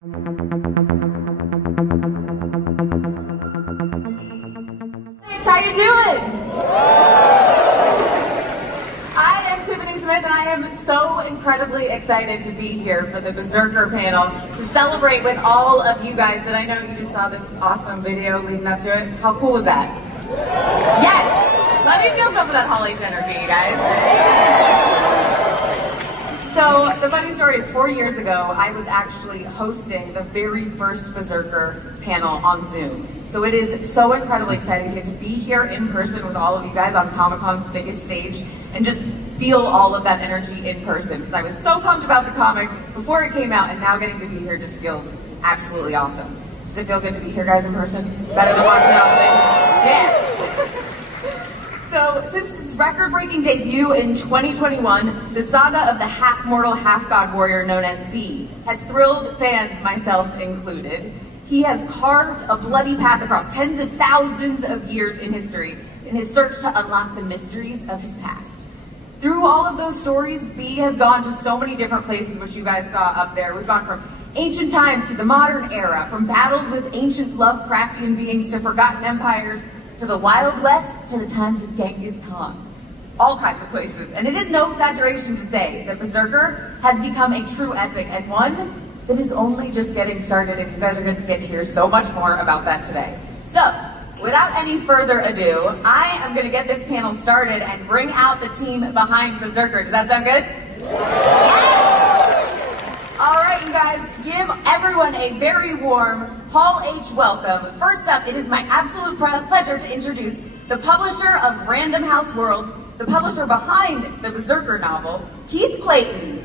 How you doing? I am Tiffany Smith, and I am so incredibly excited to be here for the Berserker panel to celebrate with all of you guys that I know you just saw this awesome video leading up to it. How cool was that? Yes! Let me feel some of that Hall H energy, you guys. So, the funny story is 4 years ago, I was actually hosting the very first Berserker panel on Zoom. So it is so incredibly exciting to get to be here in person with all of you guys on Comic-Con's biggest stage and just feel all of that energy in person, because I was so pumped about the comic before it came out, and now getting to be here just feels absolutely awesome. Does it feel good to be here, guys, in person? Better than watching it on Zoom? Yeah! So, since its record-breaking debut in 2021, the saga of the half-mortal, half-god warrior known as V has thrilled fans, myself included. He has carved a bloody path across tens of thousands of years in history in his search to unlock the mysteries of his past. Through all of those stories, V has gone to so many different places, which you guys saw up there. We've gone from ancient times to the modern era, from battles with ancient Lovecraftian beings to forgotten empires, to the Wild West, to the times of Genghis Khan. All kinds of places. And it is no exaggeration to say that Berserker has become a true epic, and one that is only just getting started, and you guys are going to get to hear so much more about that today. So, without any further ado, I am going to get this panel started and bring out the team behind Berserker. Does that sound good? Yes! All right, you guys, give everyone a very warm Hall H welcome. First up, it is my absolute pleasure to introduce the publisher of Random House Worlds, the publisher behind the Berserker novel, Keith Clayton.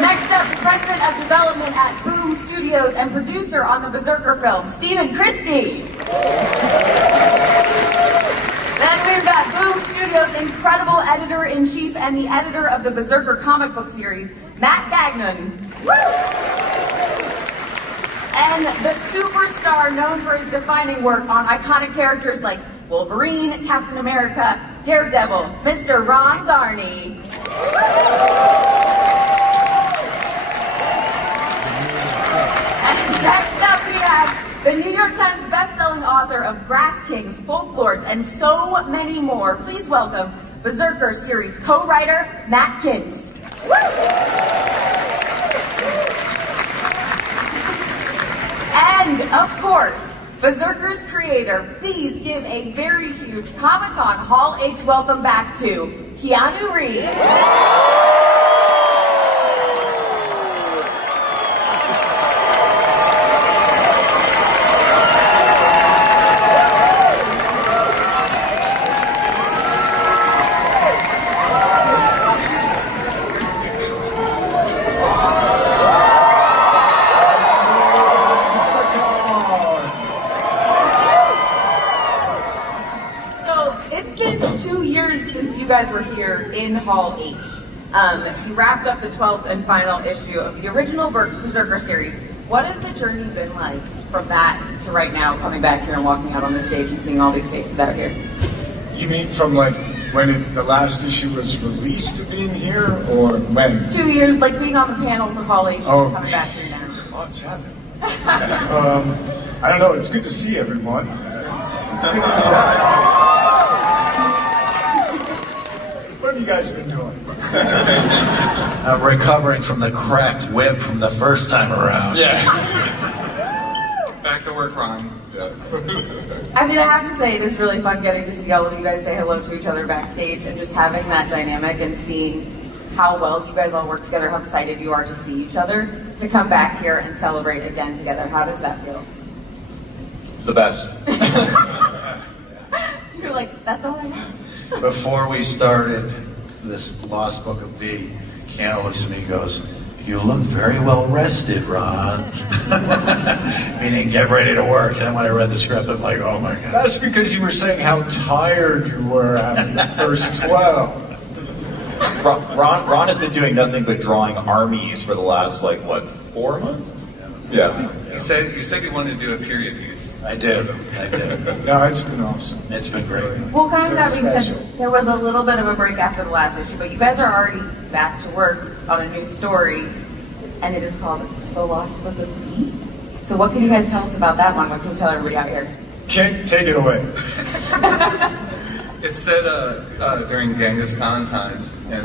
Next up, the president of development at Boom Studios and producer on the Berserker film, Stephen Christie. Then we've got Boom Studios' incredible editor-in-chief and the editor of the Berserker comic book series, Matt Gagnon. And the superstar known for his defining work on iconic characters like Wolverine, Captain America, Daredevil, Mr. Ron Garney. And next up we have the New York Times best-selling author of Grass Kings, Folklords, and so many more. Please welcome Berserker series co-writer Matt Kindt. And, of course, Berserker's creator. Please give a very huge Comic-Con Hall H welcome back to Keanu Reeves. You guys were here in Hall H. You wrapped up the 12th and final issue of the original Berserker series. What has the journey been like from that to right now, coming back here and walking out on the stage and seeing all these faces out here? You mean from like when the last issue was released to being here, or when? 2 years, like being on the panel for Hall H and coming back here now. What's happening? I don't know, it's good to see everyone. It's good to be back. What have you guys been doing? I'm recovering from the cracked whip from the first time around. Yeah. Back to work, Ron. Yeah. I mean, I have to say, it is really fun getting to see all of you guys say hello to each other backstage and just having that dynamic and seeing how well you guys all work together, how excited you are to see each other, to come back here and celebrate again together. How does that feel? The best. You're like, that's all I have. Before we started this Lost Book of V, Keanu looks at me and goes, "You look very well rested, Ron." Meaning, get ready to work. And then when I read the script, I'm like, oh my God. That's because you were saying how tired you were after the first 12. Ron has been doing nothing but drawing armies for the last, like, what, 4 months? Yeah. You said you wanted to do a period piece. I did. No, it's been awesome. It's been great. Well, kind of that being Special. said, there was a little bit of a break after the last issue, but you guys are already back to work on a new story, and it is called The Lost Book of B. So what can you guys tell us about that one? What can you tell everybody out here? Kent, take it away. It's set during Genghis Khan times, and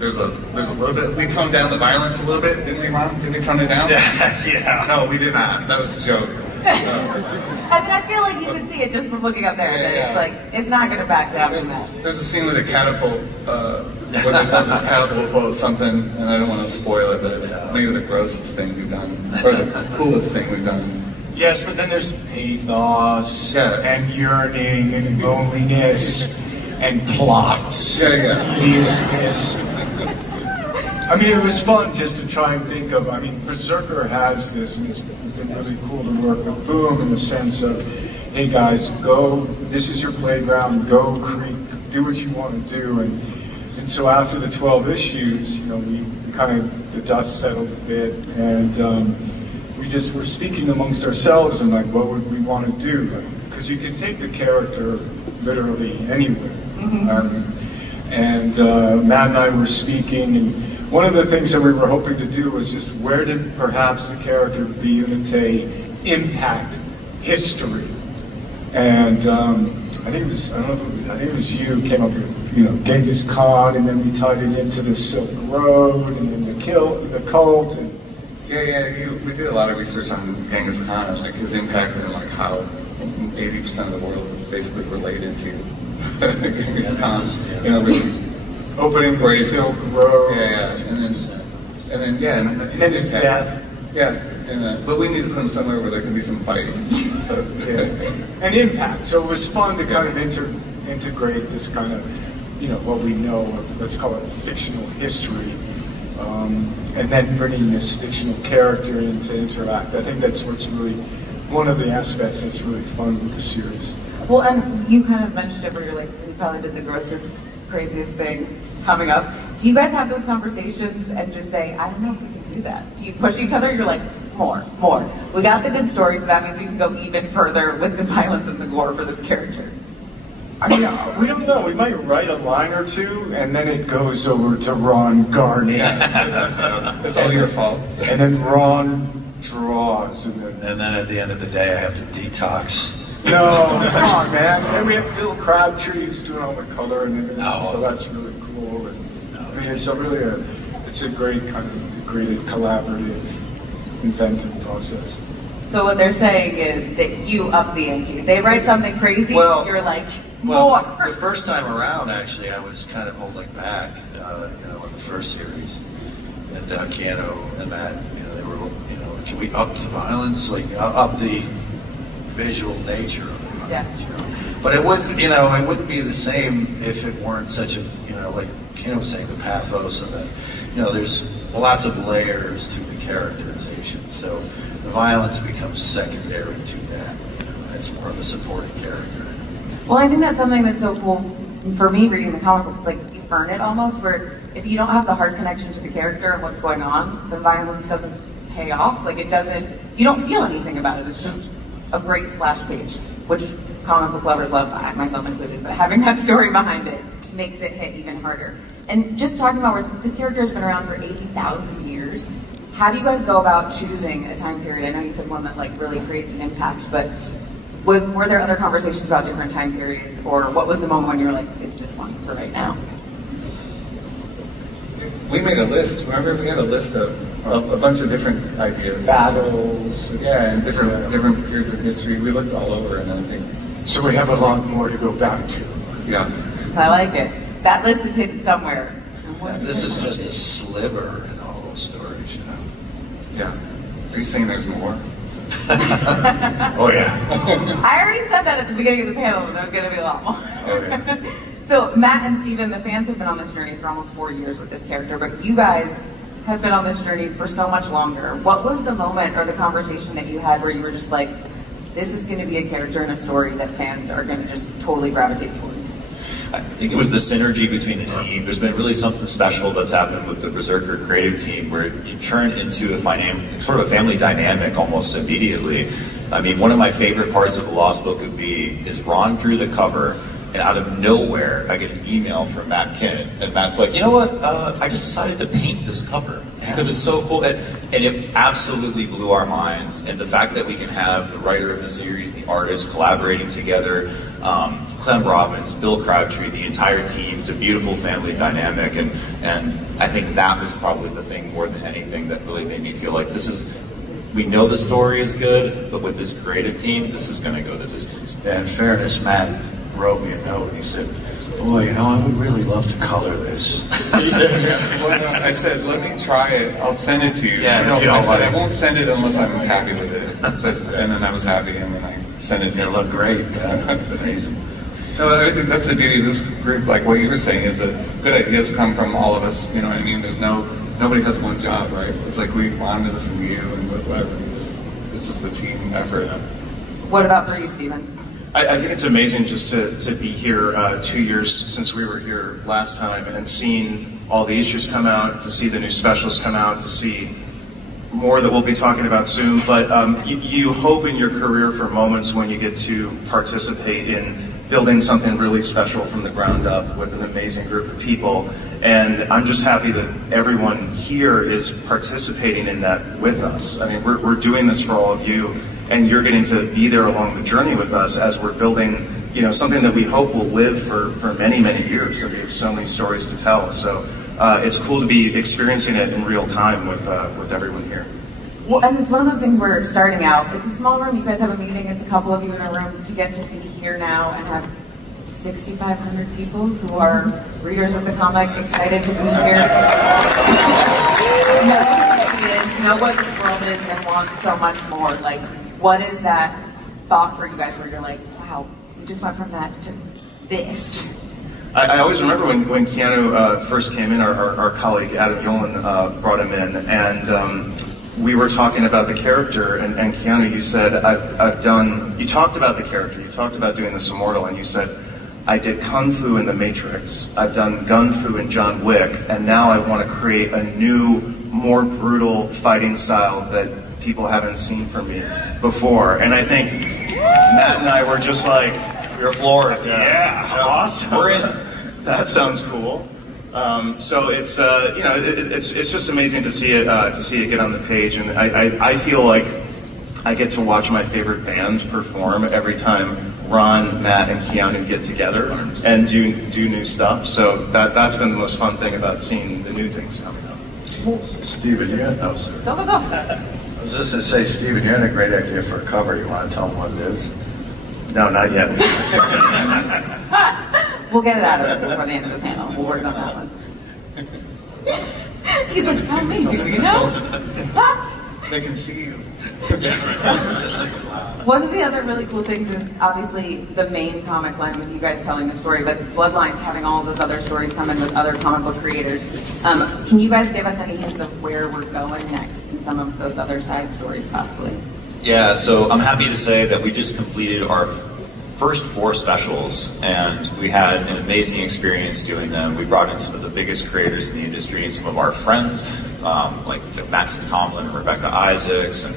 there's a little bit. We toned down the violence a little bit, didn't we, Ron? Did we tone it down? Yeah. No, we did not. That was a joke. I mean, I feel like you can see it just from looking up there. Yeah, that yeah. It's like, it's not going to back down from that. There's a scene with a catapult, where they blow this catapult full of something, and I don't want to spoil it, but it's maybe the grossest thing we've done, or the coolest thing we've done. Yes, but then there's pathos Yeah. and yearning and loneliness and plots. Yeah. Business. I mean, it was fun just to try and think of, I mean, Berserker has this, and it's been really cool to work with Boom in the sense of, hey guys, go, this is your playground, go do what you want to do. And so after the 12 issues, you know, we kind of, the dust settled a bit, and we just were speaking amongst ourselves and like, what would we want to do? Because you can take the character literally anywhere. Matt and I were speaking, and one of the things that we were hoping to do was just where did perhaps the character of Biyunate impact history? And I think it was, I think it was you who came up with, you know, Genghis Khan, and then we tied it into the Silk Road, and then the cult, and We did a lot of research on Genghis Khan and like his impact and like how 80% of the world is basically related to Genghis Khan. You know, really opening the Silk Road. and then his death. But we need to put him somewhere where there can be some fighting. So And impact. So it was fun to kind of integrate this kind of, you know, what we know of, let's call it fictional history, and then bringing this fictional character in to interact. I think that's what's really one of the aspects that's really fun with the series. Well, and you kind of mentioned it where you're like, we probably did the grossest, craziest thing coming up. Do you guys have those conversations and just say, I don't know if we can do that? Do you push each other? You're like, more. We got the good story, so that means we can go even further with the violence and the gore for this character. I mean, we don't know. We might write a line or two, and then it goes over to Ron Garnett. it's all your fault. And then Ron draws. And then at the end of the day, I have to detox. No, come on, man. And we have Bill Crabtree who's doing all the color and everything, so that's really cool. And, I mean, it's a great kind of integrated, collaborative, inventive process. So what they're saying is that you up the ante. They write something crazy, you're like, more. The first time around, actually, I was kind of holding back, you know, in the first series. And Keanu and Matt, you know, they were, you know, can we up the violence, like up the visual nature of the violence, you know? But it wouldn't, you know, it wouldn't be the same if it weren't such a, you know, like Keanu was saying, the pathos and the, you know, there's lots of layers to the characterization. So the violence becomes secondary to that. You know, it's more of a supporting character. Well, I think that's something that's so cool for me reading the comic book. It's like you earn it almost, where if you don't have the heart connection to the character and what's going on, the violence doesn't pay off. Like it doesn't, you don't feel anything about it. It's just a great splash page, which comic book lovers love, myself included, but having that story behind it makes it hit even harder. And just talking about where this character has been around for 80,000 years, how do you guys go about choosing a time period? I know you said one that like really creates an impact, but were there other conversations about different time periods, or what was the moment when you were like, it's this one for right now? We made a list. Remember, we had a list of a bunch of different ideas, battles, and different periods of history. We looked all over, and I think so. We have a lot more to go back to. Yeah, I like it. That list is hidden somewhere. This is just a sliver in all those stories, you know. Yeah. Are you saying there's more? Oh yeah. I already said that at the beginning of the panel, that there's going to be a lot more. Oh, yeah. So Matt and Steven, the fans have been on this journey for almost 4 years with this character, but you guys have been on this journey for so much longer. What was the moment or the conversation that you had where you were just like, this is going to be a character in a story that fans are going to just totally gravitate towards? I think it was the synergy between the team. There's been really something special that's happened with the Berserker creative team where you turn into a sort of a family dynamic almost immediately. I mean, one of my favorite parts of The Lost Book of B is Ron drew the cover, and out of nowhere, I get an email from Matt Kinnon, and Matt's like, you know what, I just decided to paint this cover because it's so cool. And it absolutely blew our minds. And the fact that we can have the writer of the series, the artist collaborating together, Clem Robbins, Bill Crabtree, the entire team, it's a beautiful family dynamic. And I think that was probably the thing more than anything that really made me feel like we know the story is good, but with this creative team, this is going to go the distance. Yeah, in fairness, Matt wrote me a note. He said, boy, you know, I would really love to color this. He said, well, no, I said, let me try it. I'll send it to you. Yeah, no, if you don't I said, like I won't send it unless I'm happy with it. And then I was happy, and then I sent it to you. It looked great. Yeah. Amazing. No, I think that's the beauty of this group. Like what you were saying is that good ideas come from all of us. You know what I mean? Nobody has one job, right? It's like we wanted to listen to you and whatever. It's just a team effort. What about for you, Stephen? I think it's amazing just to be here 2 years since we were here last time and seeing all the issues come out, to see the new specials come out, to see more that we'll be talking about soon. But you hope in your career for moments when you get to participate in building something really special from the ground up with an amazing group of people. And I'm just happy that everyone here is participating in that with us. I mean, we're doing this for all of you, and you're getting to be there along the journey with us as we're building, you know, something that we hope will live for many, many years. So we have so many stories to tell. So it's cool to be experiencing it in real time with everyone here. Well, and it's one of those things where starting out, it's a small room, you guys have a meeting, it's a couple of you in a room, to get to be here now and have 6,500 people who are readers of the comic excited to be here. Know what this world is and want so much more. Like, what is that thought for you guys where you're like, wow, we just went from that to this? I always remember when Keanu first came in, our colleague Adam Yolen brought him in, and we were talking about the character, and Keanu, you said, you talked about the character, you talked about doing this immortal, and you said, I did Kung Fu in The Matrix, I've done Gun Fu in John Wick, and now I want to create a new, more brutal fighting style that people haven't seen from me before. And I think Matt and I were just like, You're floored. yeah, awesome. We're in. That sounds cool. So it's you know, it's just amazing to see it get on the page, and I feel like I get to watch my favorite band perform every time Ron, Matt, and Keanu get together and do new stuff. So that's been the most fun thing about seeing the new things coming up. Steven, you had no, sir. Go. I was just going to say, Steven, you had a great idea for a cover. You want to tell them what it is? No, not yet. We'll get it out of it before the end of the panel. We'll work on that one. He's like, tell me, do you know? They can see you. One of the other really cool things is obviously the main comic line with you guys telling the story, but Bloodlines having all of those other stories come in with other comic book creators. Can you guys give us any hints of where we're going next in some of those other side stories possibly? Yeah, so I'm happy to say that we just completed our first 4 specials, and we had an amazing experience doing them. We brought in some of the biggest creators in the industry and some of our friends, like Max Tomlin and Rebecca Isaacs, and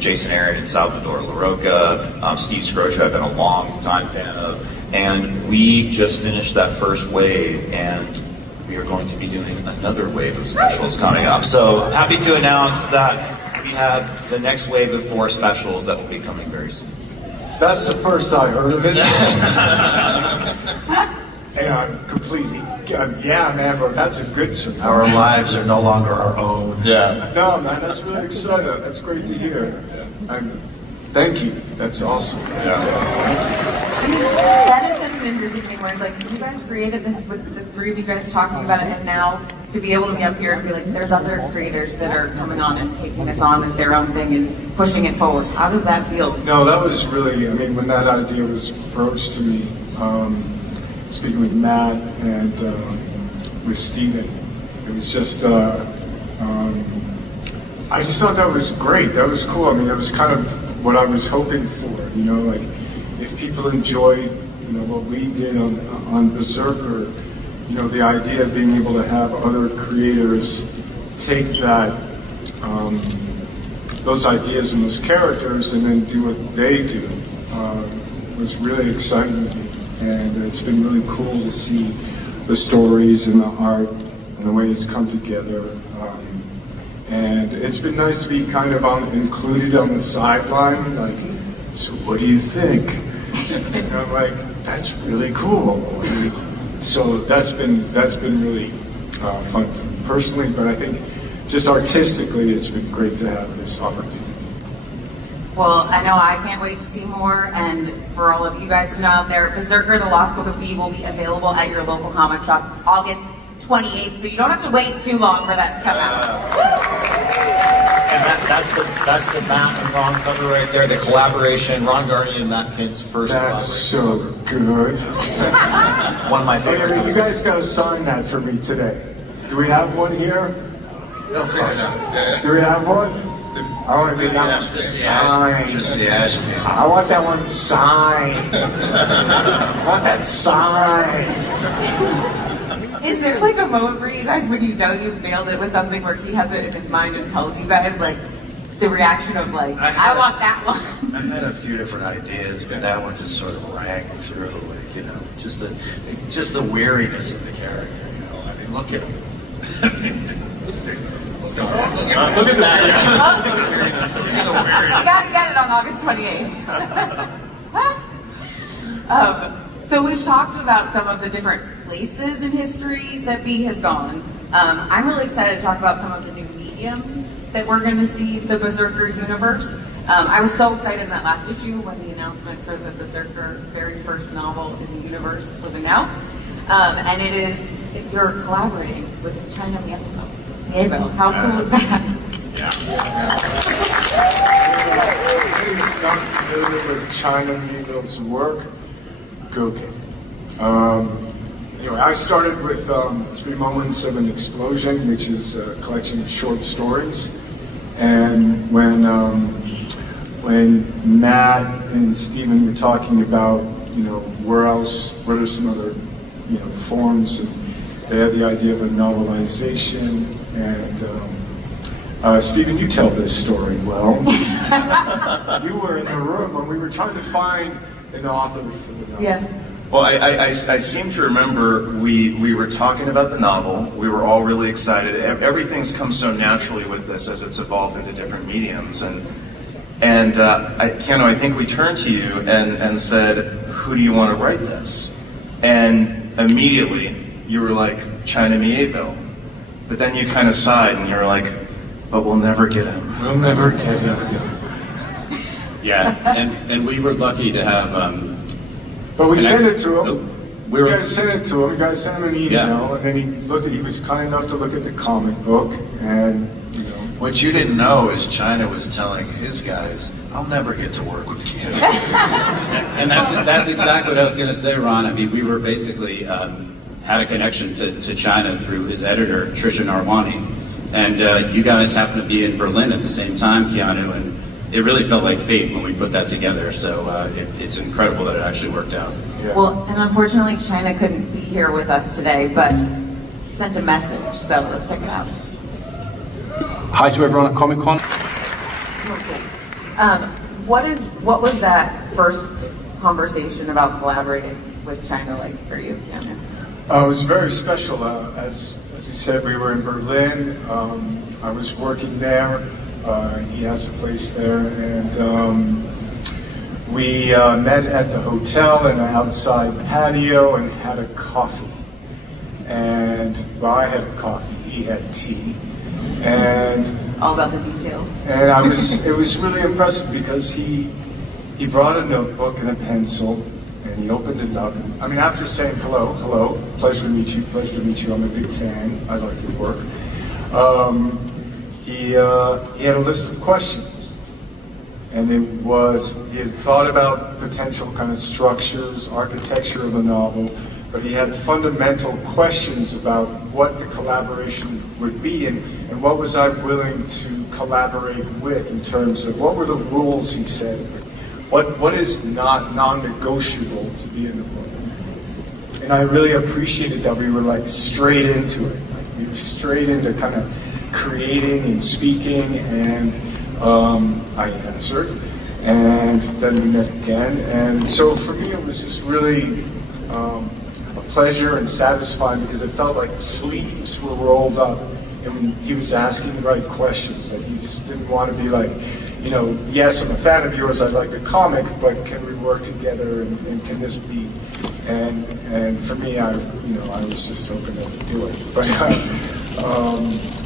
Jason Aaron and Salvador LaRocca, Steve Scrocia, I've been a long time fan of. And we just finished that first wave, and we are going to be doing another wave of specials coming up. So happy to announce that we have the next wave of 4 specials that will be coming very soon. That's the first I heard of it. And I'm completely, yeah, man, but that's a good surprise. Our lives are no longer our own. Yeah. No, man, that's really exciting. That's great to hear. Thank you. That's awesome. I mean, that is such an interesting thing where it's like, you guys created this with the 3 of you guys talking about it, and now to be able to be up here and be like, there's other creators that are coming on and taking this on as their own thing and pushing it forward. How does that feel? No, that was really, I mean, when that idea was broached to me, speaking with Matt and with Steven, it was just, I just thought that was great. That was cool. I mean, it was kind of what I was hoping for, you know, like if people enjoy what we did on Berserker, the idea of being able to have other creators take that, those ideas and those characters and then do what they do was really exciting to me. And it's been really cool to see the stories and the art and the way it's come together. And it's been nice to be kind of included on the sideline, like, so what do you think? And I'm like, that's really cool. So that's been really fun for me personally, but I think just artistically it's been great to have this opportunity. Well, I know I can't wait to see more, and for all of you guys to know out there, Berserker: The Lost Book of B will be available at your local comic shop. It's August 28th, so you don't have to wait too long for that to come out. And that's the Matt and Ron cover right there, the collaboration, Ron Garney and Matt Kint's first That's collaboration. so good. One of my favorite. Hey, you guys got to sign that for me today. Do we have one here? Do we have one? I want to get that one signed. Just the ash can. I want that one signed. I want that signed. Is there like a moment for you guys when you know you've nailed it with something where he has it in his mind and tells you guys like the reaction of like, I want that one? I had a few different ideas, but that one just sort of rang through, like, just the weariness of the character. I mean, look at him. What's going on? Look at that. You gotta get it on August 28th. So we've talked about some of the different places in history that B has gone. I'm really excited to talk about some of the new mediums that we're going to see the Berserker universe. I was so excited in that last issue when the announcement for the Berserker very first novel in the universe was announced. And it is, you're collaborating with China Mieville. How cool is that? Who's not familiar with China Mieville's work? Google. Anyway, I started with 3 Moments of an Explosion, which is a collection of short stories. And when Matt and Stephen were talking about, what are some other, forms, and they had the idea of a novelization. And Stephen, you tell this story well. You were in the room when we were trying to find an author for the novel. Yeah. Well, I seem to remember we were talking about the novel. We were all really excited. Everything's come so naturally with this as it's evolved into different mediums. And Keanu, I think we turned to you and said, who do you want to write this? And immediately you were like, China Mieville. But then you kind of sighed and you were like, but we'll never get him. We'll never get him. Yeah, and we were lucky to have... But we sent it to him. We You guys sent it to him. You guys sent him an email, Yeah. and then he was kind enough to look at the comic book, and What you didn't know is China was telling his guys, I'll never get to work with you. And that's exactly what I was going to say, Ron. I mean, we were basically had a connection to China through his editor, Trisha Narwani. And you guys happened to be in Berlin at the same time, Keanu, and it really felt like fate when we put that together. So it's incredible that it actually worked out. Yeah. Well, and unfortunately China couldn't be here with us today, but sent a message, so let's check it out. Hi to everyone at Comic Con. What was that first conversation about collaborating with China like for you, Keanu? It was very special. As you said, we were in Berlin. I was working there. He has a place there, and we met at the hotel in an outside patio and had a coffee. And well, I had coffee. He had tea. And All about the details. And it was really impressive because he brought a notebook and a pencil, and he opened it up. And, I mean, after saying hello, pleasure to meet you, I'm a big fan, I like your work. He had a list of questions, and he had thought about potential kind of structures, architecture of the novel, but he had fundamental questions about what the collaboration would be and what was I willing to collaborate with in terms of what were the rules, he said, what is not non-negotiable to be in the book. And I really appreciated that we were like straight into it. Like, we were straight into kind of creating and speaking, and I answered, and then we met again. And so for me, it was just really a pleasure and satisfying, because it felt like the sleeves were rolled up, and he was asking the right questions. That he just didn't want to be like, you know, yes, I'm a fan of yours, I like the comic, but can we work together, and can this be? And for me, I was just open to do it.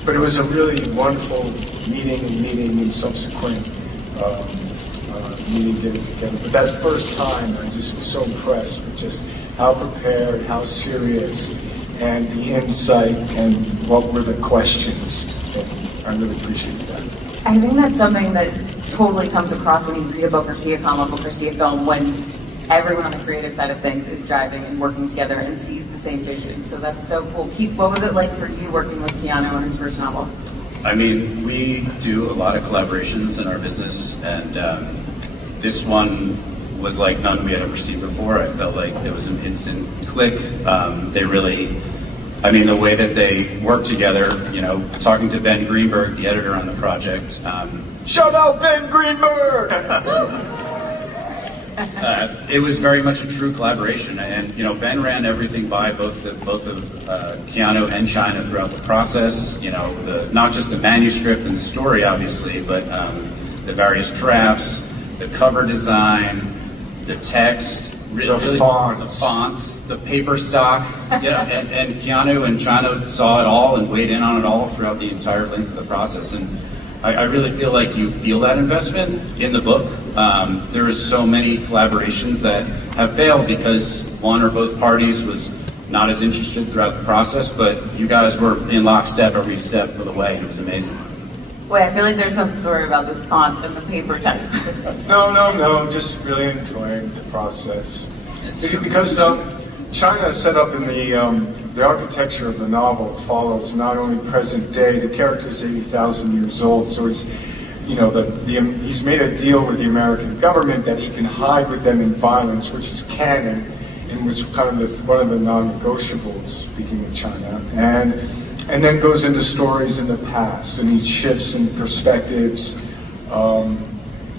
But it was a really wonderful meeting and subsequent meeting, getting together. But that first time, I just was so impressed with just how prepared, how serious, and the insight, and what were the questions. And I really appreciate that. I think that's something that totally comes across when you read a book or see a comic book or see a film, when everyone on the creative side of things is driving and working together and sees the same vision. So that's so cool. Keith, what was it like for you working with Keanu on his first novel? I mean, we do a lot of collaborations in our business, and this one was like none we had ever seen before. I felt like it was an instant click. They really, I mean, the way that they work together, you know, talking to Ben Greenberg, the editor on the project. Shout out Ben Greenberg! It was very much a true collaboration, and you know, Ben ran everything by both of Keanu and China throughout the process. You know, not just the manuscript and the story, obviously, but the various drafts, the cover design, the text, the fonts, the paper stock. Yeah, and Keanu and China saw it all and weighed in on it all throughout the entire length of the process. And I really feel like you feel that investment in the book. There is so many collaborations that have failed because one or both parties was not as interested throughout the process, but you guys were in lockstep every step of the way. It was amazing. Wait, I feel like there's some story about this font and the paper type. No, just really enjoying the process. Because China set up in the architecture of the novel follows not only present day, the character is 80,000 years old, so it's, you know, he's made a deal with the American government that he can hide with them in violence, which is canon, and was kind of one of the non-negotiables, speaking of China, and then goes into stories in the past, and he shifts in perspectives,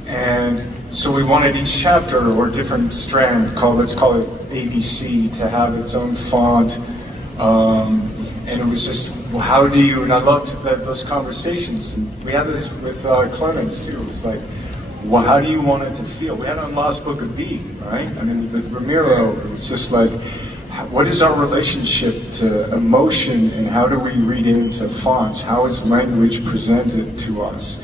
and so we wanted each chapter or different strand, let's call it ABC, to have its own font. And it was just, well, how do you, and I loved those conversations. And we had this with Clemens too. It was like, well, how do you want it to feel? We had on Lost Book of D, right? I mean, with Ramiro, it was just like, what is our relationship to emotion, and how do we read into fonts? How is language presented to us?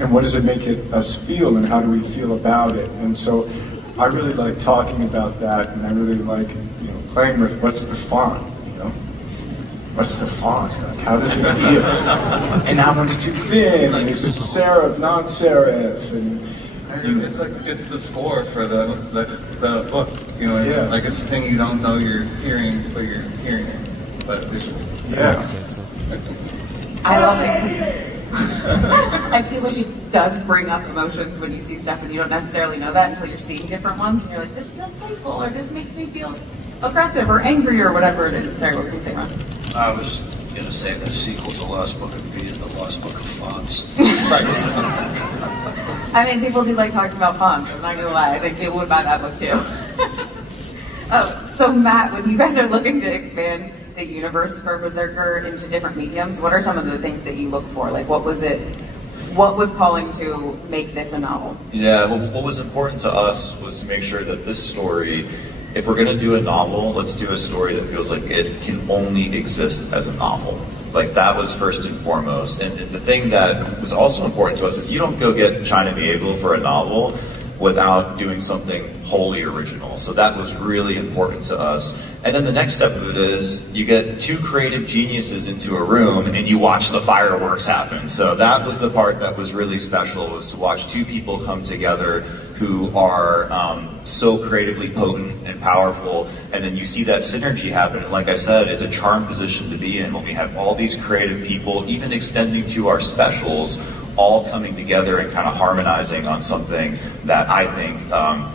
And what does it make us feel, and how do we feel about it? And so I really like talking about that, and I really like, you know, playing with what's the font, you know? What's the font? Like, how does it feel? And how much too thin? And is it serif, non-serif? And you know, it's like it's the score for the book. You know, it's like it's the thing you don't know you're hearing, but you're hearing it, but visually. Yeah. I love it. I feel like it does bring up emotions when you see stuff, and you don't necessarily know that until you're seeing different ones, and you're like, this feels playful, or this makes me feel aggressive or angry, or whatever it is. Sorry, what were you saying, Ron? I was going to say the sequel to Lost Book of B is the Lost Book of Fonts. I mean, people do like talking about fonts, I'm not going to lie. I think people would buy that book too. So Matt, when you guys are looking to expand the universe for Berserker into different mediums, what are some of the things that you look for? Like, what was calling to make this a novel? Yeah, well, what was important to us was to make sure that this story, if we're going to do a novel, let's do a story that feels like it can only exist as a novel. Like, that was first and foremost. And the thing that was also important to us is you don't go get China Miéville for a novel without doing something wholly original. So that was really important to us. And then the next step of it is you get two creative geniuses into a room and you watch the fireworks happen. So that was the part that was really special, was to watch two people come together who are so creatively potent and powerful, and then you see that synergy happen. And like I said, it's a charmed position to be in when we have all these creative people, even extending to our specials, all coming together and kind of harmonizing on something that I think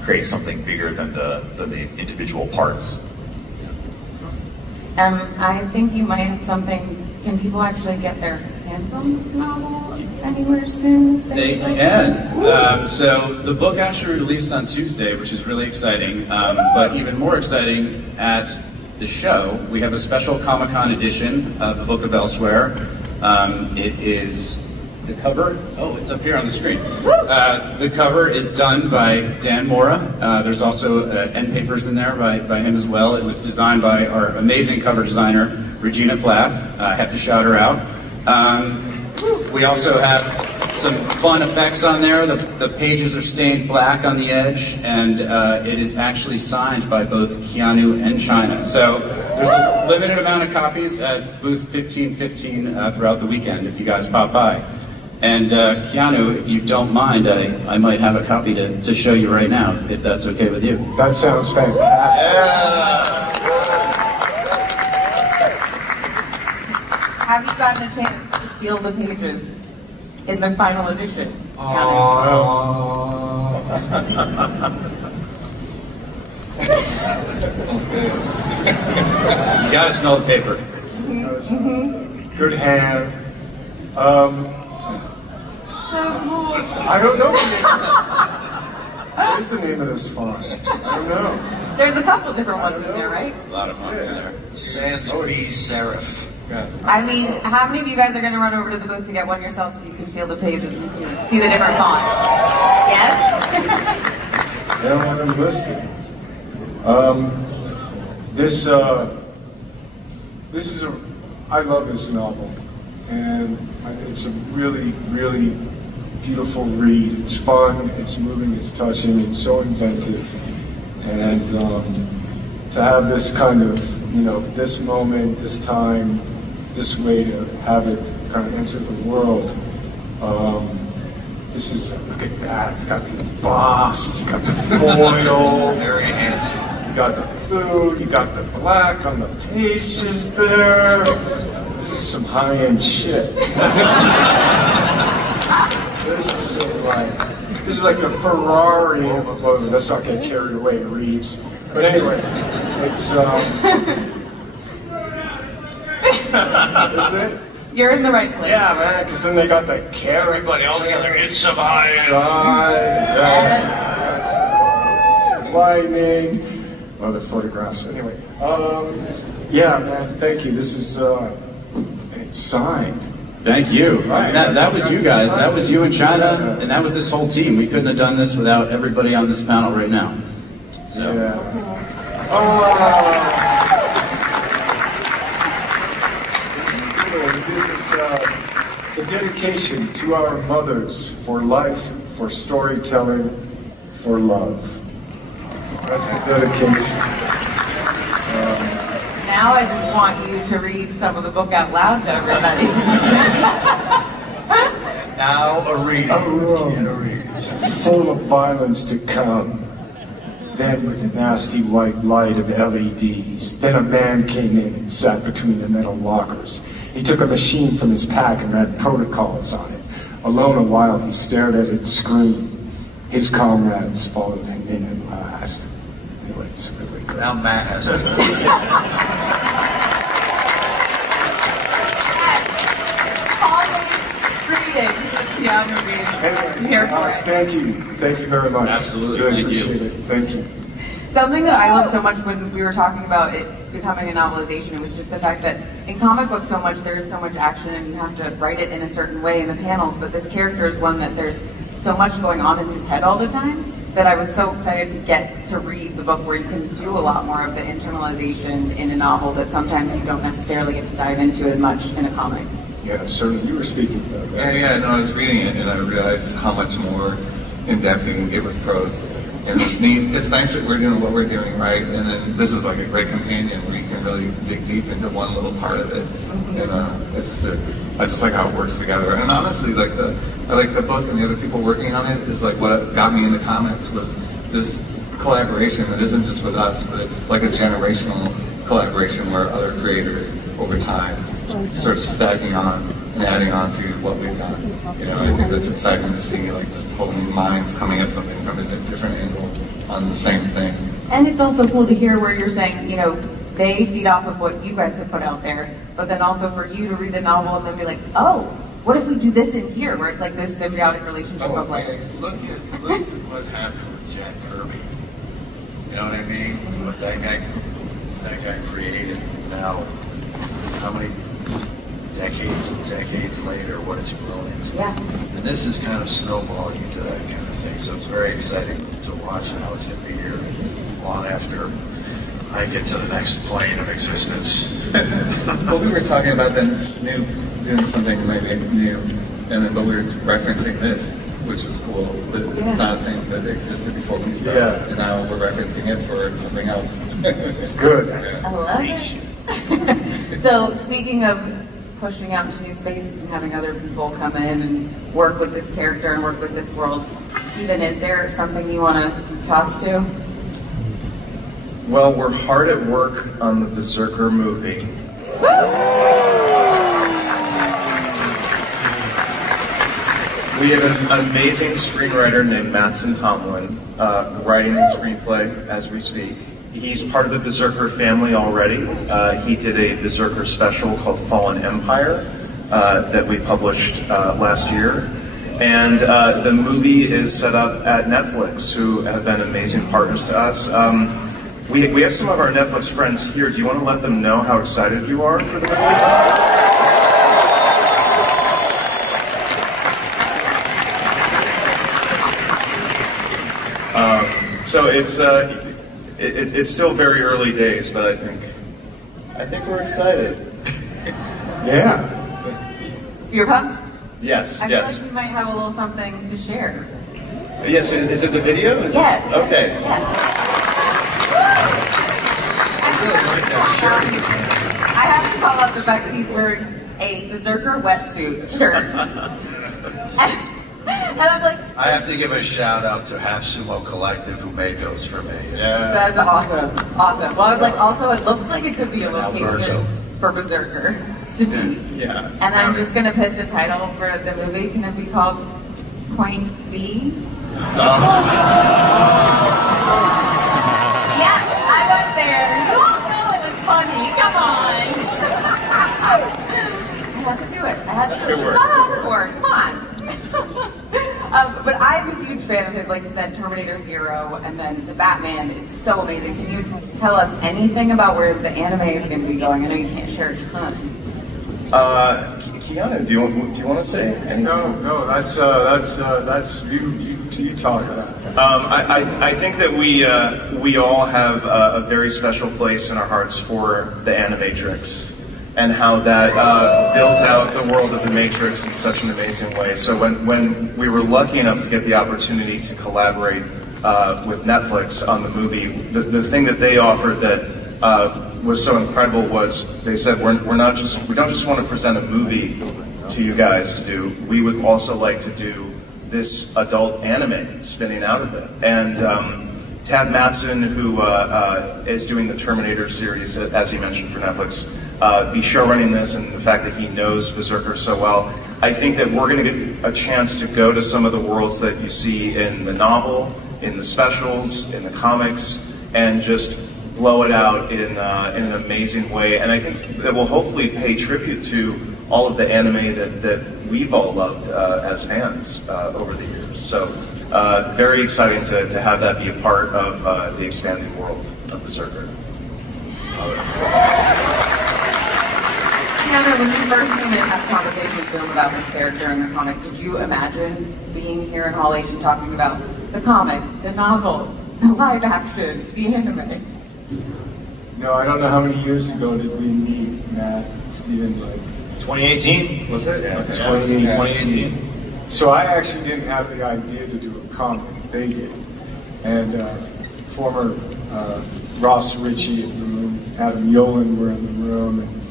creates something bigger than the individual parts. I think you might have something. Can people actually get their hands on this novel anywhere soon? They can. So the book actually released on Tuesday, which is really exciting. But even more exciting, at the show, we have a special Comic-Con edition of the Book of Elsewhere. It is the cover. Oh, it's up here on the screen. The cover is done by Dan Mora. There's also end papers in there by him as well. It was designed by our amazing cover designer, Regina Flaff. I have to shout her out. We also have some fun effects on there. The pages are stained black on the edge, and it is actually signed by both Keanu and China. So there's a limited amount of copies at booth 1515 throughout the weekend if you guys pop by. And Keanu, if you don't mind, I might have a copy to show you right now, if that's okay with you. That sounds fantastic. Yeah. Have you gotten a chance to feel the pages in the final edition? You gotta smell the paper. Good hand. I don't know. What is the name of this font? I don't know. There's a couple different ones in there, right? A lot of fun in there. Sans serif. I mean, how many of you guys are going to run over to the booth to get one yourself so you can feel the pages and see the different fonts? Yes? They don't have them listed. This is I love this novel, and it's a really, really beautiful read. It's fun, it's moving, it's touching, it's so inventive, and to have this kind of, this moment, this time, this way to have it kind of enter the world. This is, look at that, you got the embossed, you got the foil. Very handsome. You got the food, you got the black on the pages there. This is some high-end shit. This is like the Ferrari of a boat. Let's not get carried away, Reeves. But anyway, it's is it? You're in the right place. Yeah, man, because then they got the carrot. Everybody all together. It's some high-end. Yes. Lightning. Other photographs. Anyway, yeah, man. Thank you. This is it's signed. Thank you. That was you guys. That was you and China, and that was this whole team. We couldn't have done this without everybody on this panel right now. So. Yeah. The dedication to our mothers for life, for storytelling, for love. That's the dedication. Now I just want you to read some of the book out loud to everybody. Now a reading. A read. Full of violence to come. Then with the nasty white light of LEDs. Then a man came in and sat between the metal lockers. He took a machine from his pack and read protocols on it. Alone a while, he stared at it scream. His comrades followed him in at last. Anyway, it's really good. Now Matt has to. I'm here for it. Thank you. Thank you very much. Absolutely. Really Thank appreciate you. it. Thank you. Something that I love so much when we were talking about it becoming a novelization, it was just the fact that in comic books so much, there is so much action and you have to write it in a certain way in the panels, but this character is one that there's so much going on in his head all the time that I was so excited to get to read the book where you can do a lot more of the internalization in a novel that sometimes you don't necessarily get to dive into as much in a comic. Yeah, certainly. You were speaking about that. Yeah, no, I was reading it and I realized how much more in-depth you can get with prose. And it's neat. It's nice that we're doing what we're doing, right? And then this is like a great companion where you can really dig deep into one little part of it. And it's just I just like how it works together. And honestly, I like the book and the other people working on it is like what got me into comics was this collaboration that isn't just with us, but it's like a generational collaboration where other creators over time sort of stacking on and adding on to what we've done. You know, I think that's exciting to see, like, just whole new minds coming at something from a different angle on the same thing. And it's also cool to hear where you're saying, you know, they feed off of what you guys have put out there, but then also for you to read the novel and then be like, oh, what if we do this in here, where it's like this symbiotic relationship of like... Look at what happened with Jack Kirby. You know what I mean? What that guy created. Now, how many decades and decades later, what it's grown into. Yeah. And this is kind of snowballing into that kind of thing. So it's very exciting to watch how it's going to be here long after I get to the next plane of existence. Well, we were talking about then doing something maybe new, but we were referencing this, which was cool. It's not a thing that existed before we started, and now we're referencing it for something else. It's good. I love it. So speaking of pushing out into new spaces and having other people come in and work with this character and work with this world, Steven, is there something you want to toss to? Well, we're hard at work on the Berserker movie. We have an amazing screenwriter named Mattson Tomlin writing the screenplay as we speak. He's part of the Berserker family already. He did a Berserker special called Fallen Empire that we published last year. And the movie is set up at Netflix, who have been amazing partners to us. We have some of our Netflix friends here. Do you want to let them know how excited you are for the movie? So it's still very early days, but I think we're excited. Yeah. You're pumped? Yes. I feel like we might have a little something to share. Yes. Is it the video? Yeah. Okay. Yeah. I have to call out the fact that he's wearing a Berserker wetsuit shirt. And I'm like, I have to give a shout out to Half Sumo Collective who made those for me. Yeah. That's awesome. Awesome. Well, I was like, also, it looks like it could be a location Alberto. for Berserker to be. Yeah. And I'm just going to pitch a title for the movie. Can it be called Point B? Yeah, I went there. You all know it was funny. Come on. I have to do it. I have to do it. It's not overboard. Come on. But I'm a huge fan of his, like you said, Terminator Zero, and then the Batman. It's so amazing. Can you tell us anything about where the anime is going to be going? I know you can't share a ton. Keanu, do you want to say anything? No, that's you talk about it. I think that we all have a very special place in our hearts for the Animatrix, and how that builds out the world of the Matrix in such an amazing way. So when we were lucky enough to get the opportunity to collaborate with Netflix on the movie, the thing that they offered that was so incredible was they said we don't just want to present a movie to you guys to do. We would also like to do this adult anime spinning out of it. And Tad Mattson, who is doing the Terminator series, as he mentioned, for Netflix, be showrunning this, and the fact that he knows Berserker so well, I think that we're going to get a chance to go to some of the worlds that you see in the novel, in the specials, in the comics, and just blow it out in an amazing way. And I think that will hopefully pay tribute to all of the anime that we've all loved as fans over the years. So very exciting to have that be a part of the expanding world of Berserker. Keanu, when you first came in and had a conversation with Bill about this character in the comic, did you imagine being here in Hall H and talking about the comic, the novel, the live action, the anime? No, I don't know how many years ago did we meet, Matt, Steven, like 2018, was it? Yeah, 2018. So I actually didn't have the idea to do a comic. They did. And former Ross Ritchie in the room, Adam Yolen were in the room, and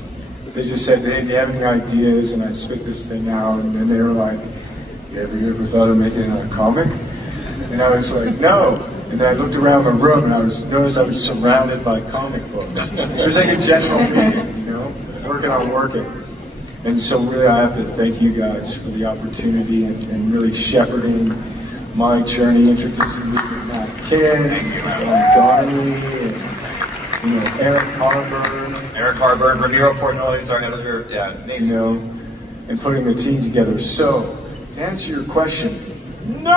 they just said, hey, do you have any ideas? And I spit this thing out, and then they were like, you ever thought of making a comic? And I was like, no. And then I looked around the room, and noticed I was surrounded by comic books. It was like a general meeting, working on working. And so really I have to thank you guys for the opportunity and really shepherding my journey, introducing me to Matt Kidd, Donnie, and Eric Harburg. Eric Harburg, Ramiro Portnoy is our editor. Yeah, amazing. And putting the team together. So, to answer your question, no!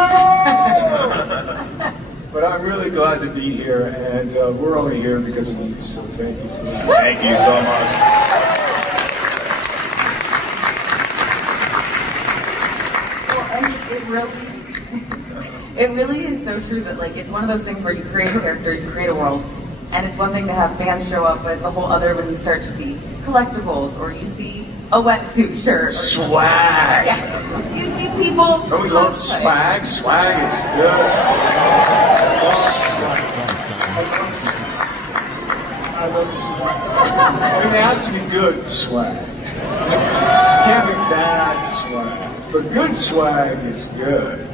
But I'm really glad to be here, and we're only here because of you, so thank you for that. Thank you so much. It really is so true that like it's one of those things where you create a character, you create a world, and it's one thing to have fans show up, but it's a whole other when you start to see collectibles or you see a wetsuit shirt. Swag! Yeah. You see people. Oh, we love swag. Swag is good. I love swag. I mean, it has to be good swag. It can't be bad swag. But good swag is good.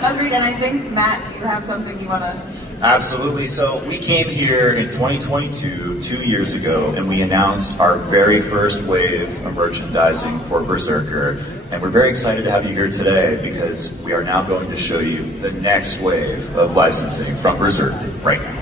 Agreed, and I think, Matt, you have something you want to... Absolutely. So we came here in 2022, 2 years ago, and we announced our very first wave of merchandising for Berserker. And we're very excited to have you here today because we are now going to show you the next wave of licensing from Berserker right now.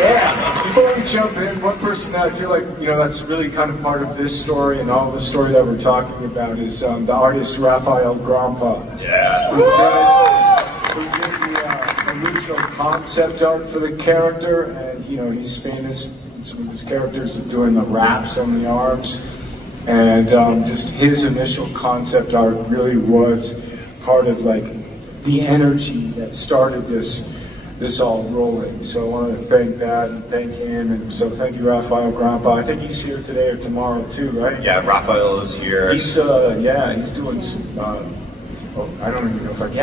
Yeah, before we jump in, one person that I feel like, that's really kind of part of this story and all the story that we're talking about is the artist Rafael Grampa. Yeah. Who did the original concept art for the character, and he's famous in some of his characters are doing the wraps on the arms. And just his initial concept art really was part of like the energy that started this all rolling. So I wanted to thank that and thank him, and so thank you, Rafael Grampa. I think he's here today or tomorrow too, right? Yeah, Rafael is here. He's he's doing some. I don't even know if but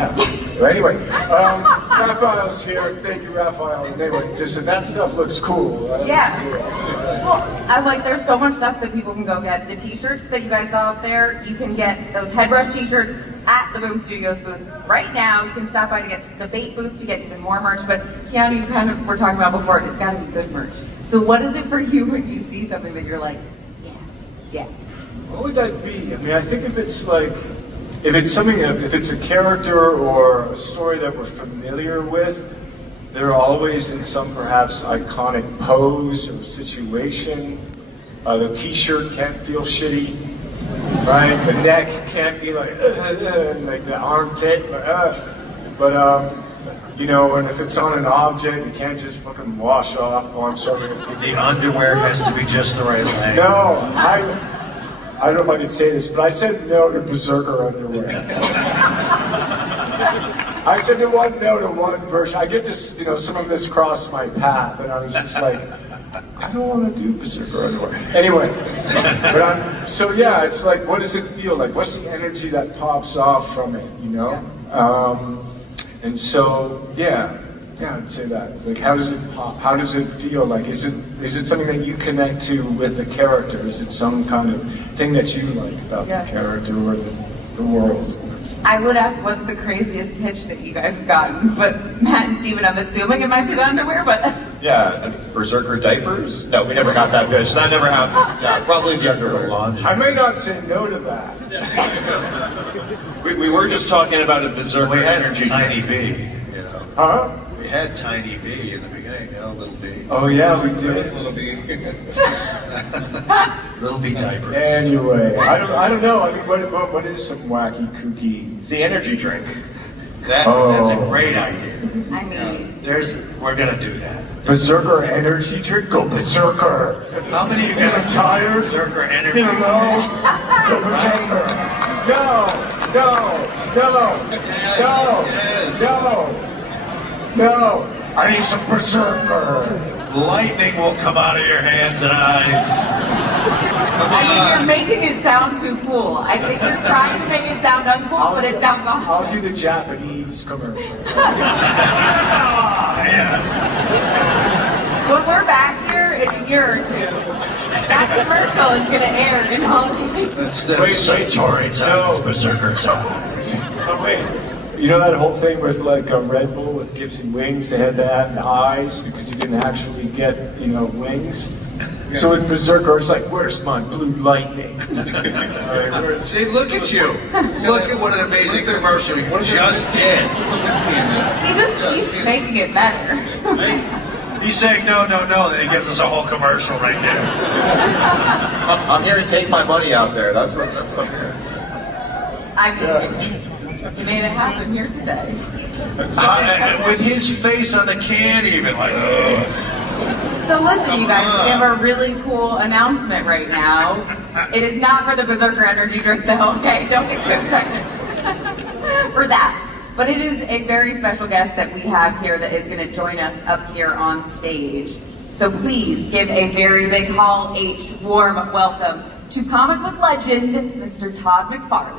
anyway, Rafael's here. Thank you, Rafael. And anyway, just that stuff looks cool. Yeah. Well, I'm like, there's so much stuff that people can go get. The t-shirts that you guys saw up there, you can get those Headrush t-shirts at the Boom Studios booth right now. You can stop by to get the Bait booth to get even more merch. But Keanu, you kind of were talking about before, it's got to be good merch. So what is it for you when you see something that you're like, yeah? What would that be? I mean, I think if it's a character or a story that we're familiar with, they're always in some perhaps iconic pose or situation. The t-shirt can't feel shitty, right? The neck can't be like the armpit, and if it's on an object, it can't just fucking wash off. Oh, I'm sorry. The underwear has to be just the right length. No, I don't know if I can say this, but I said no to Berserker underwear. I said no to one version. I get this, some of this crossed my path, and I was just like, I don't want to do Berserker underwear. Anyway, it's like, what does it feel like? What's the energy that pops off from it, And so, I'd say that. It's like, how does it pop? How does it feel? Like, is it something that you connect to with the character? Is it some kind of thing that you like about the character or the world? I would ask, what's the craziest pitch that you guys have gotten? But Matt and Steven, I'm assuming it might be the underwear, but... Yeah, Berserker diapers? No, we never got that pitch. That never happened. Yeah, probably the underwear. I may not say no to that. We were just talking about a Berserker energy. Tiny B, Huh? We had Tiny B in the beginning, Little B. Oh yeah, we did. Little B. Little B diapers. Anyway, I don't know. I mean, what is some wacky, kooky? The energy drink. That's a great idea. I mean, we're gonna do that. Berserker energy drink? Go Berserker! How many of you got tired? Berserker energy? Go Berserker! No! I need some Berserker! Lightning will come out of your hands and eyes. You're making it sound too cool. I think you're trying to make it sound uncool, but it sounds awesome. I'll do the Japanese commercial. When we're back here in a year or two, that commercial is going to air in Hollywood. Instead of Satori time, it's Berserker time. But wait, You know that whole thing with like a Red Bull with gives you wings? They had to add the eyes because you didn't actually get, you know, wings. So with Berserker, it's like, where's my blue lightning? See, look at you. Look at what an amazing commercial you just did. He just keeps making it better. He's saying no, no, no, then he gives us a whole commercial right there. I'm here to take my money out there. That's what I'm here. I mean, you made it happen here today. And with his face on the can even, like, So listen, you guys, we have a really cool announcement right now. It is not for the Berserker energy drink, though, okay? Don't get too excited for that. But it is a very special guest that we have here that is going to join us up here on stage. So please give a very big Hall H warm welcome to comic book legend, Mr. Todd McFarlane.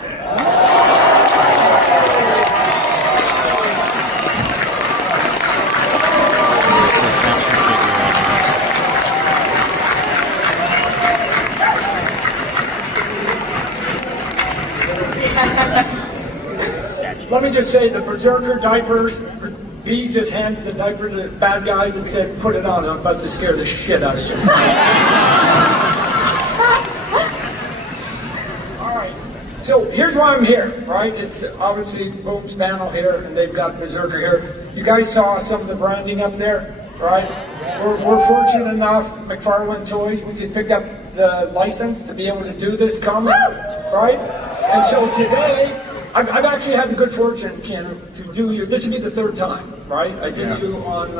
Let me just say, the Berserker diapers, B just hands the diaper to the bad guys and said, put it on, I'm about to scare the shit out of you. Alright, so here's why I'm here, right? It's obviously Boom's panel here, and they've got Berserker here. You guys saw some of the branding up there, right? We're fortunate enough, McFarlane Toys, we just picked up the license to be able to do this comic, right? And so today, I've actually had the good fortune, Ken, to do you. This would be the third time, right? I did you on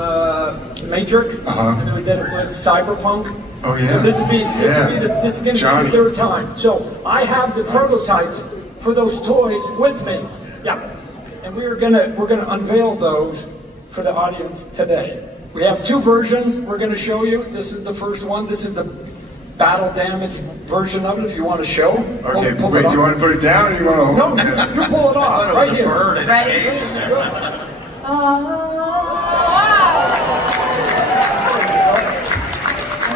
Matrix, and then we did it with Cyberpunk. Oh yeah. So this would be the third time. So I have the prototypes for those toys with me. Yeah, and we're gonna unveil those for the audience today. We have two versions. We're gonna show you. This is the first one. This is the battle damage version of it, if you want to show. Okay, wait, do you want to put it down or do you want to hold it? No, you pull it off, right here. Ready?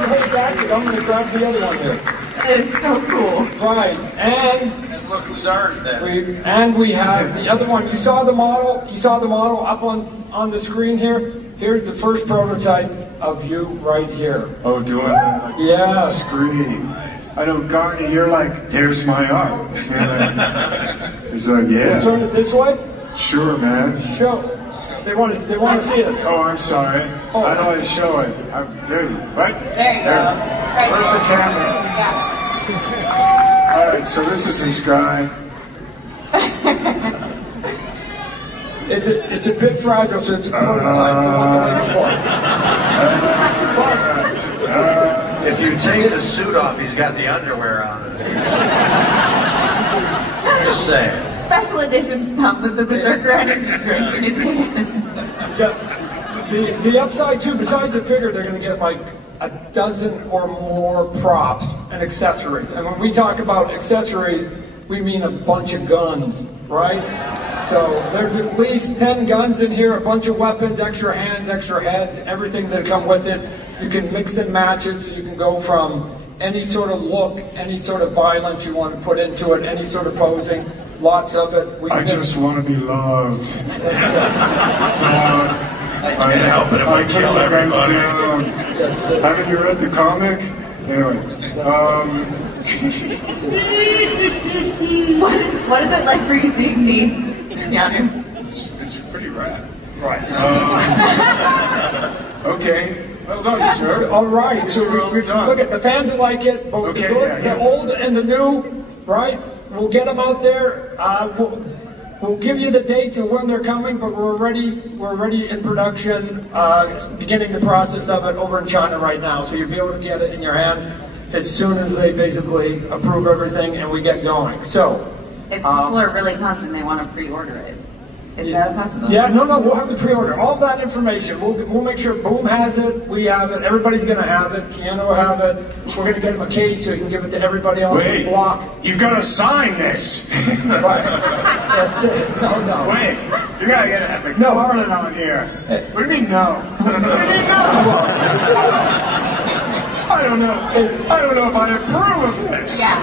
Hold back, I'm going to grab the other one here. It is so cool. Right, and look who's already there. And we have the other one. You saw the model. You saw the model up on the screen here. Here's the first prototype of you right here. Oh, doing that? Yes. Screen. I know, Garney, you're like, there's my art. He's like, yeah. Turn it this way. Sure, man. Show. They want to see it. Oh, I'm sorry. Oh. How do I show it? There you right? There you go. Right Where's there. the camera? Yeah. All right, so this is this guy. It's a bit fragile, so it's a prototype. If you take the suit off, he's got the underwear on. Just saying. Special editions come with the Berserker energy drink in his hand. Yeah, the upside too, besides the figure, they're going to get like a dozen or more props and accessories. And when we talk about accessories, we mean a bunch of guns, right? So there's at least 10 guns in here, a bunch of weapons, extra hands, extra heads, everything that come with it. You can mix and match it, so you can go from any sort of look, any sort of violence you want to put into it, any sort of posing, lots of it. I just want to be loved. I can't help it if I kill everybody. Haven't you read the comic? Anyway, What is it like for you seeing these, Keanu? it's pretty rad. Right. Okay. Well done, sir. All right. So we done. look at the fans that like it, both Okay, the good, yeah. the old, and the new. Right. We'll get them out there. We'll give you the dates of when they're coming, but we're already in production, beginning the process of it over in China right now. So you'll be able to get it in your hands as soon as they basically approve everything and we get going. So, If people are really pumped and they want to pre-order it, is that a possibility? yeah, no, we'll have the pre-order. All of that information, we'll make sure Boom has it, we have it, everybody's going to have it, Keanu will have it. We're going to get him a case so he can give it to everybody else on the block. You gotta sign this. Right. That's it. No. Wait, you gotta get McFarlane on here. What do you mean no? What do you mean no? I don't know if I approve of this. Yeah.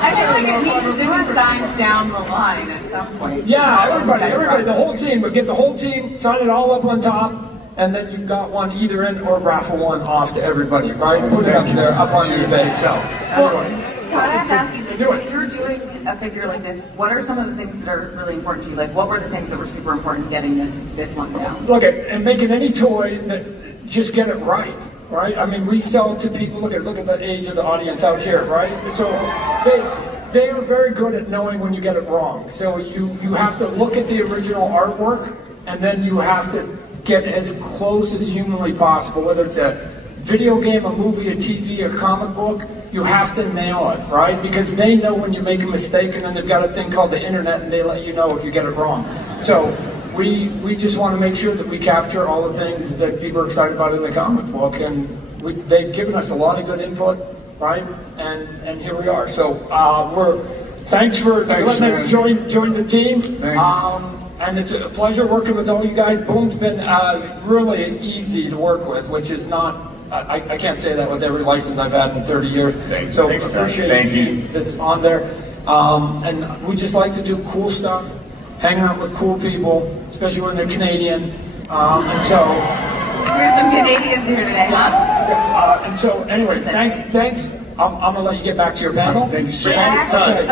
I feel like it needs to be signed down the line at some point. Yeah, everybody, the whole team. But get the whole team, sign it all up on top, and then you've got one either in or raffle one off to everybody, right? Put it up there, up on eBay. So, anyway. Todd, I have to ask you, if you're doing a figure like this, what are some of the things that are really important to you? Like, what were the things that were super important getting this one down? Look, and making any toy that just get it right. Right? I mean, we sell to people. Look at the age of the audience out here, right? So they are very good at knowing when you get it wrong. So you have to look at the original artwork, and then you have to get as close as humanly possible. Whether it's a video game, a movie, a TV, a comic book, you have to nail it, right? Because they know when you make a mistake, and then they've got a thing called the internet, and they let you know if you get it wrong. So we just want to make sure that we capture all the things that people are excited about in the comic book, and they've given us a lot of good input, right? And here we are. So thanks for letting us join the team. And it's a pleasure working with all you guys. Boom's been really easy to work with, which is not. I can't say that with every license I've had in 30 years. So appreciate you that's on there. And we just like to do cool stuff, hanging out with cool people, especially when they're Canadian. And so there's some Canadians here today, huh? And so, anyways, thanks. I'm gonna let you get back to your panel. Thank you, sir.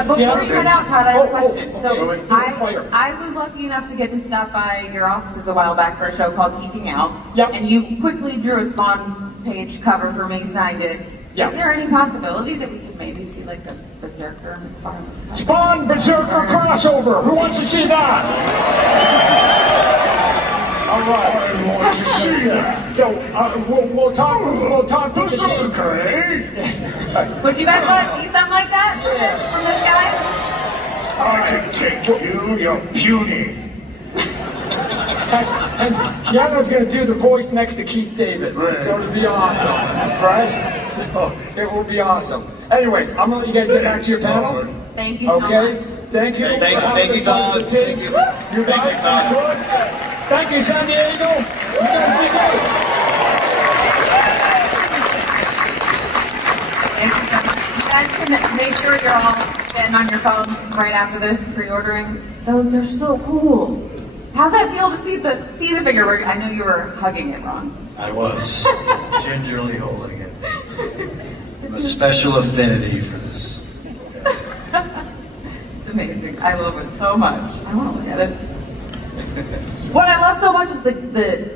Before you cut out, Todd, I have a question. So okay. I was lucky enough to get to stop by your offices a while back for a show called Geeking Out. Yep. And you quickly drew a Spawn page cover for me, signed it. Yep. Is there any possibility that we could maybe see like the Berserker farm? Spawn Berserker crossover. Who wants to see that? All right. I want to see that. So we'll talk with the team. Okay. Would you guys want to see something like that from this guy? I can take you puny. And Yano's going to do the voice next to Keith David, so it'll be awesome, right? So it will be awesome. Anyways, I'm going to let you guys get back to your panel. Thank you so much. Thank you. Thank you, Todd. Thank you. You guys are good. Thank you, San Diego. You guys be good. You guys can make sure you're all getting on your phones right after this, pre-ordering. They're so cool. How's that feel to see the figure? I know you were hugging it, Ron. I was gingerly holding it. A special affinity for this. It's amazing. I love it so much. I want to look at it. What I love so much is the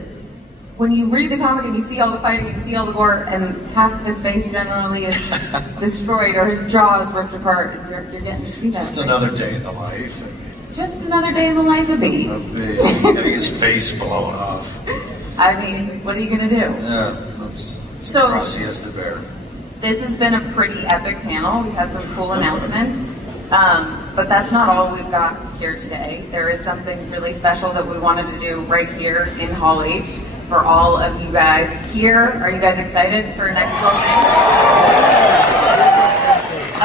when you read the comic and you see all the fighting and you see all the gore, and half of his face generally is destroyed or his jaw is ripped apart, and you're getting to see that. Just another day in the life. Just another day in the life of B. Getting his face blown off. I mean, what are you going to do? Yeah, that's the cross he has to bear. This has been a pretty epic panel. We've had some cool announcements. But that's not all we've got here today. There is something really special that we wanted to do right here in Hall H for all of you guys here. Are you guys excited for next little thing?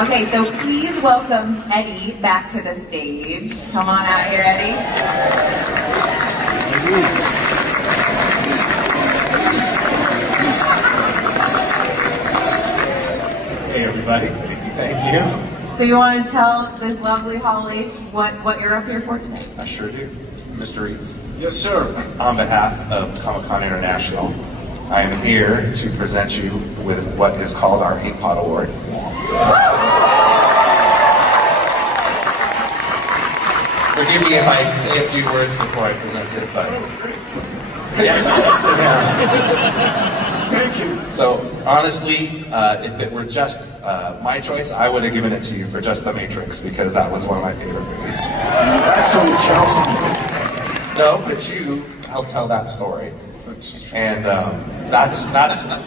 Okay, so please welcome Eddie back to the stage. Come on out here, Eddie. Hey everybody, thank you. So you want to tell this lovely Hall H what you're up here for today? I sure do. Mr. Reeves. Yes, sir. On behalf of Comic-Con International, I am here to present you with what is called our Ink Pot Award. Forgive me if I say a few words before I present it, but yeah, sit down. Thank you. So honestly, if it were just my choice, I would have given it to you for just The Matrix, because that was one of my favorite movies. That's so Chelsea. No, but you helped tell that story, and that's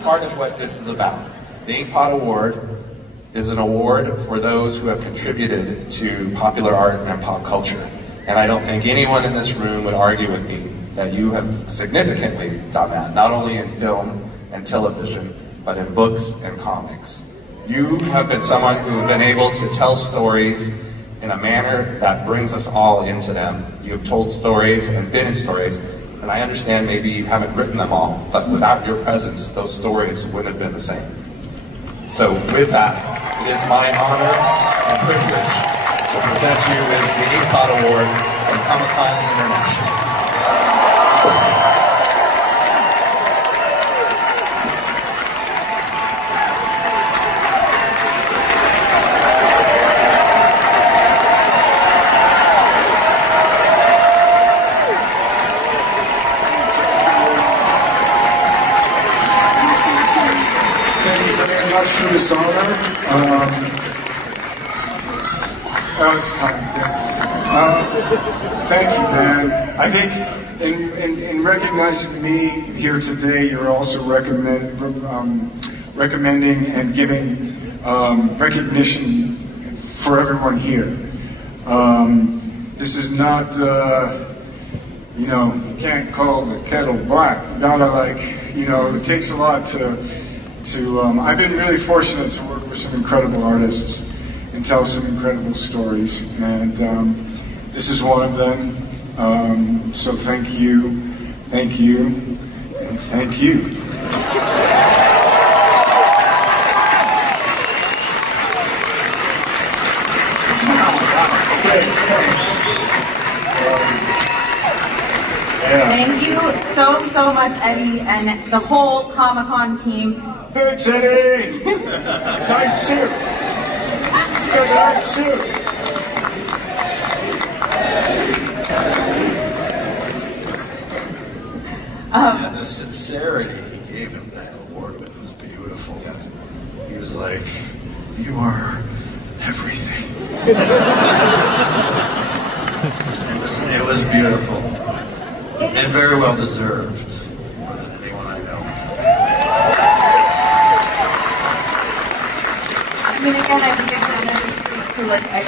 part of what this is about. The Ink Pot Award is an award for those who have contributed to popular art and pop culture, and I don't think anyone in this room would argue with me that you have significantly done that, not only in film and television, but in books and comics. You have been someone who has been able to tell stories in a manner that brings us all into them. You have told stories and been in stories, and I understand maybe you haven't written them all, but without your presence, those stories wouldn't have been the same. So with that, it is my honor and privilege to present you with the Inkpot Award from Comic-Con International. For this honor. That was kind. Thank you, man. I think in recognizing me here today, you're also recommending and giving recognition for everyone here. This is not, you know, you can't call the kettle black. You gotta it takes a lot to I've been really fortunate to work with some incredible artists and tell some incredible stories, and this is one of them. So thank you, and thank you. Thank you so much, Eddie, and the whole Comic-Con team. Thanks, Eddie! Nice suit! You got a nice suit! And the sincerity he gave him that award with was beautiful. He was like, "You are everything." It was beautiful. And very well deserved, more than anyone I know. I mean, again, I think it's kind of, I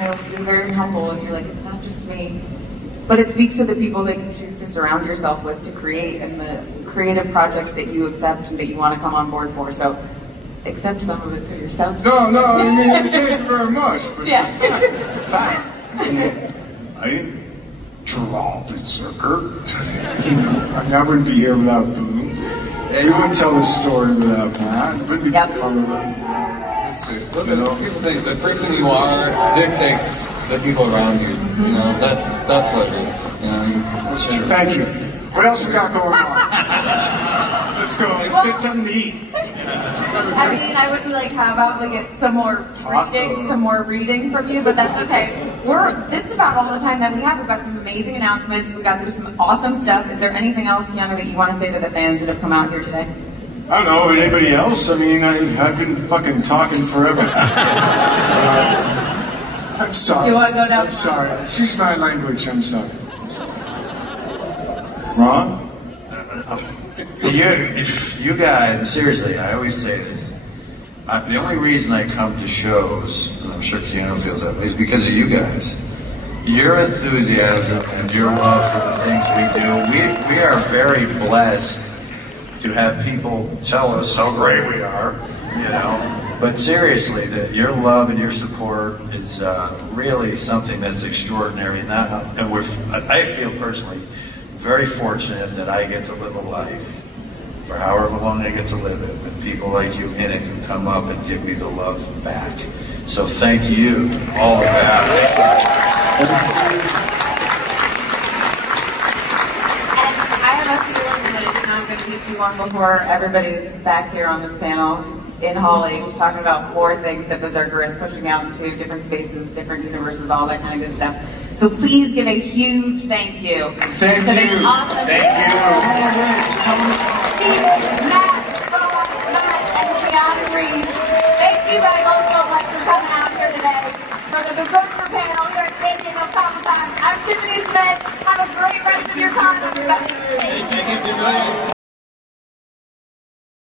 know, you're very humble, and you're like, it's not just me. But it speaks to the people that you choose to surround yourself with to create, and the creative projects that you accept and that you want to come on board for. So, accept some of it for yourself. No, I mean, thank you very much. But yeah. It's fine. I didn't draw Berserker. I wouldn't be here without Boom. You wouldn't tell this story without Matt. You wouldn't be coloring. Here's the thing: the person you are dictates the people around you. You know, that's what it is. That's true. Thank you. What else we got going on? Let's go. Let's get something to eat. I mean, I would be like, how about we get some more reading from you, but that's okay. This is about all the time that we have. We've got some amazing announcements. We got through some awesome stuff. Is there anything else, Keanu, that you want to say to the fans that have come out here today? I don't know, anybody else? I mean, I've been fucking talking forever. I'm sorry. You want to go down? I'm sorry. Excuse my language, I'm sorry. Ron? You guys, seriously, I always say this. The only reason I come to shows, and I'm sure Keanu feels that way, is because of you guys. Your enthusiasm and your love for the things we do. We are very blessed to have people tell us how great we are, you know. But seriously, your love and your support is really something that's extraordinary. And I feel personally very fortunate that I get to live a life, for however long I get to live it, with people like you in it who come up and give me the love back. So thank you, all of that. I have a feeling that it's not going to be too long before everybody's back here on this panel in Hall H talking about more things that Berserker is pushing out into different spaces, different universes, all that kind of good stuff. So please give a huge thank you to this awesome Stephen, Matt, Ron, and Keanu Reeves. Thank you, Michael.